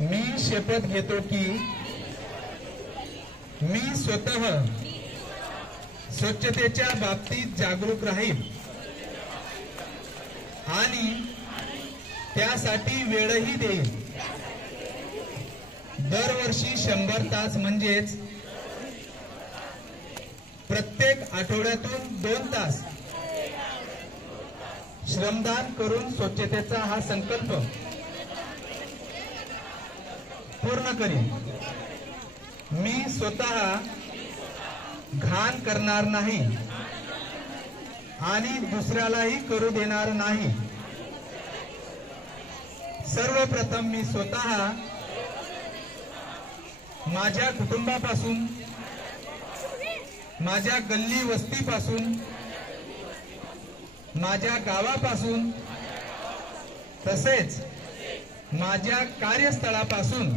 मी शपथ घेतो की मी स्वतः स्वच्छतेच्या बाबतीत जागरूक राहील आणि त्यासाठी वेळही देईल। दरवर्षी 100 तास म्हणजेच प्रत्येक आठवड्यातून 2 तास श्रमदान करून स्वच्छतेचा हा संकल्प पूर्ण करीन। मी स्वतः घाण करणार नाही आणि दुसऱ्यालाही करू देणार नाही। सर्वप्रथम मी स्वतः माझ्या कुटुंबापासून, माझ्या गल्ली वस्तीपासून, माझ्या गावापासून तसेच माझ्या कार्यस्थळापासून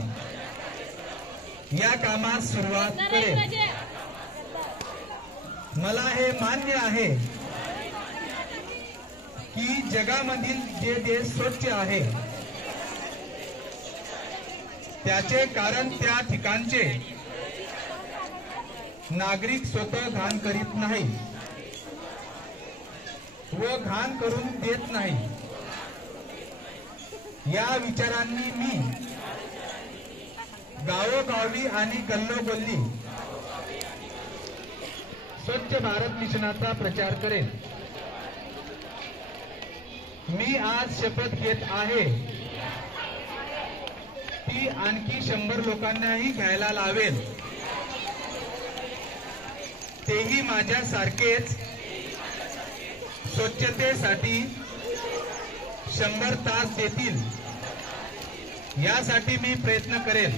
या कामास सुरुवात करेन। मला हे मान्य आहे की जगामधील जे देश स्वच्छ आहे त्याचे कारण त्या ठिकाणचे नागरिक स्वतः घाण करीत नाही व घाण करून देत नाही। या विचारांनी मी गावोगावी आणि गल्लोगल्ली स्वच्छ भारत मिशनाचा प्रचार करेन। मी आज शपथ घेत आहे ती आणखी 100 लोकांनाही घ्यायला लावेल, तेही माझ्यासारखेच स्वच्छतेसाठी 100 तास देतील यासाठी मी प्रयत्न करेन।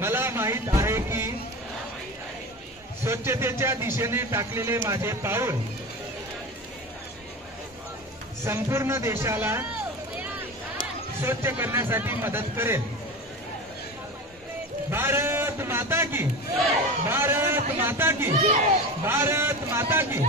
मला माहित आहे की स्वच्छतेच्या दिशेने टाकलेले माझे पाऊल संपूर्ण देशाला स्वच्छ करण्यासाठी मदत करेल। भारत माता की, भारत माता की, भारत माता की।